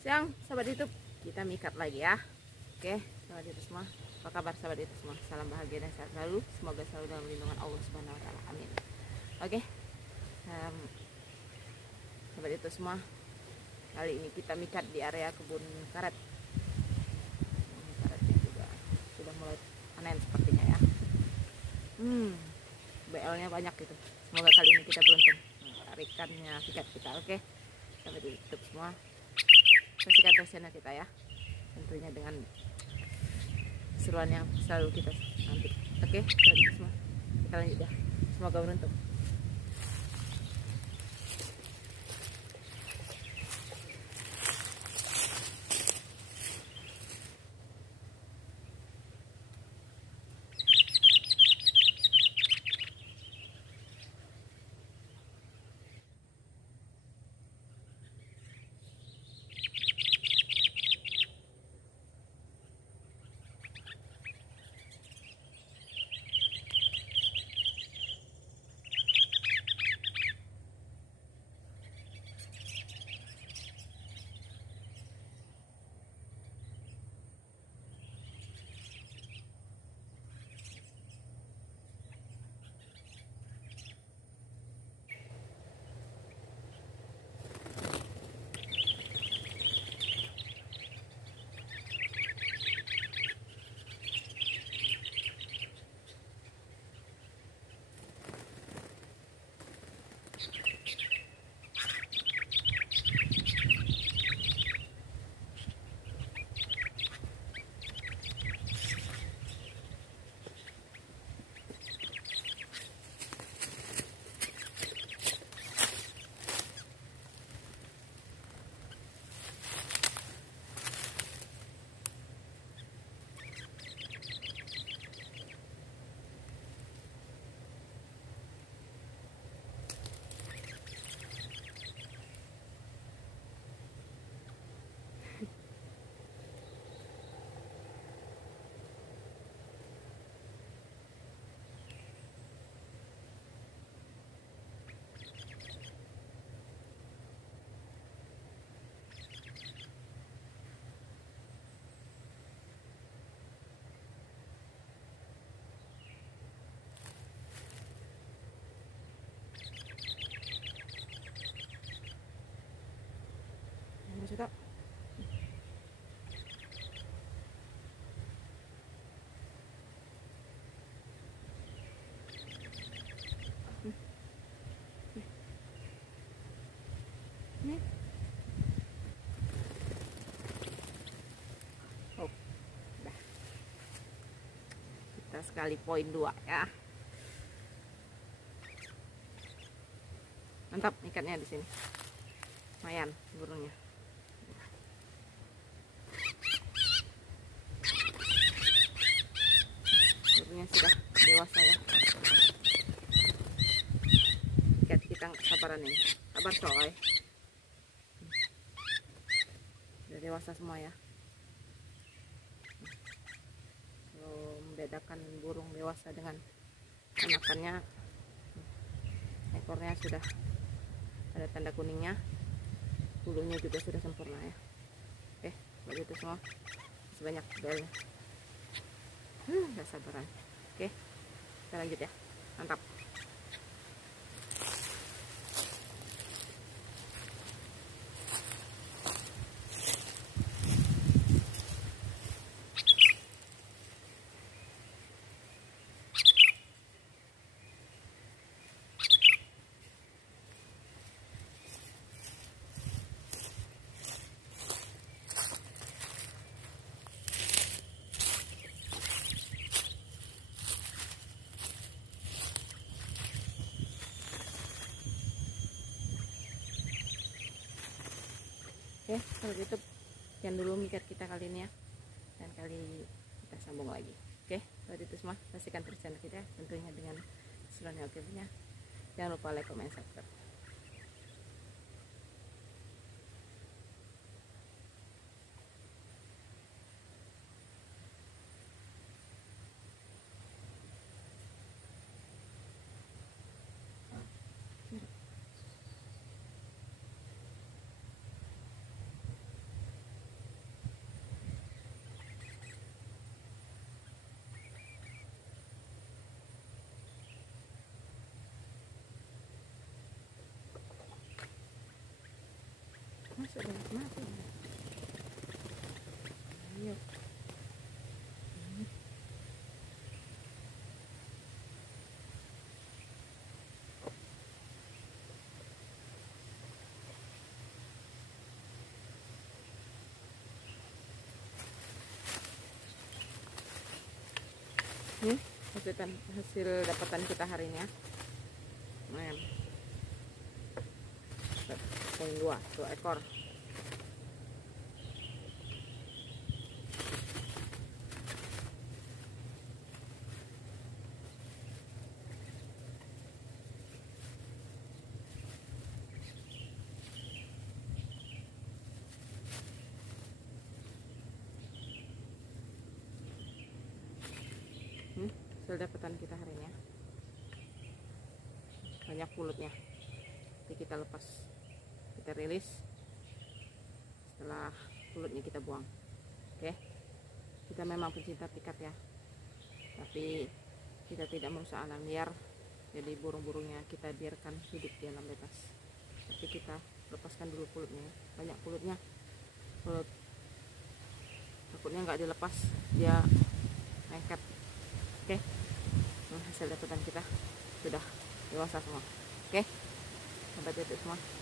Siang sahabat YouTube, kita mikat lagi ya. Oke sahabat YouTube semua, apa kabar sahabat YouTube semua? Salam bahagia dan sehat selalu, semoga selalu dalam lindungan Allah Subhanahu Wa Taala, amin. Oke sahabat YouTube semua, kali ini kita mikat di area kebun karet. Karetnya juga sudah mulai panen sepertinya ya. BL-nya banyak gitu. Semoga kali ini kita beruntung tarikannya pikat kita. Oke sahabat YouTube semua, saksikan terus channel kita ya, tentunya dengan seruan yang selalu kita nanti. Oke sahabat YouTube semua, kita lanjut ya, semoga beruntung. Suka. Oh, udah. Kita sekali poin 2 ya. Mantap ikatnya di sini. Lumayan burungnya. Burungnya sudah dewasa ya. Ikat kita kesabaran ini. Sabar coy. Sudah dewasa semua ya. Kalau membedakan burung dewasa dengan anakannya, ekornya sudah ada tanda kuningnya, bulunya juga sudah sempurna ya. Oke begitu semua, sebanyak belnya. Gak sabaran. Oke kita lanjut ya, mantap. Oke kalau gitu sekian dulu mikir kita kali ini ya, dan kali kita sambung lagi. Oke kalau itu semua, pastikan terus channel kita tentunya dengan seruan oke punya. Jangan lupa like, comment, subscribe. Nih hasil dapatan kita hari ini ya. Lumayan. Poin 2 ekor. Hasil dapatan kita hari ini ya. Banyak pulutnya. Jadi kita lepas, kita rilis. Setelah pulutnya kita buang. Oke. Kita memang pencinta pikat ya. Tapi kita tidak merusak alam liar. Jadi burung-burungnya kita biarkan hidup di alam bebas. Tapi kita lepaskan dulu pulutnya ya. Banyak pulutnya. Pulut takutnya nggak dilepas dia lengket. Oke. Hasil dapatan kita sudah dewasa semua. Oke. Sampai titik semua.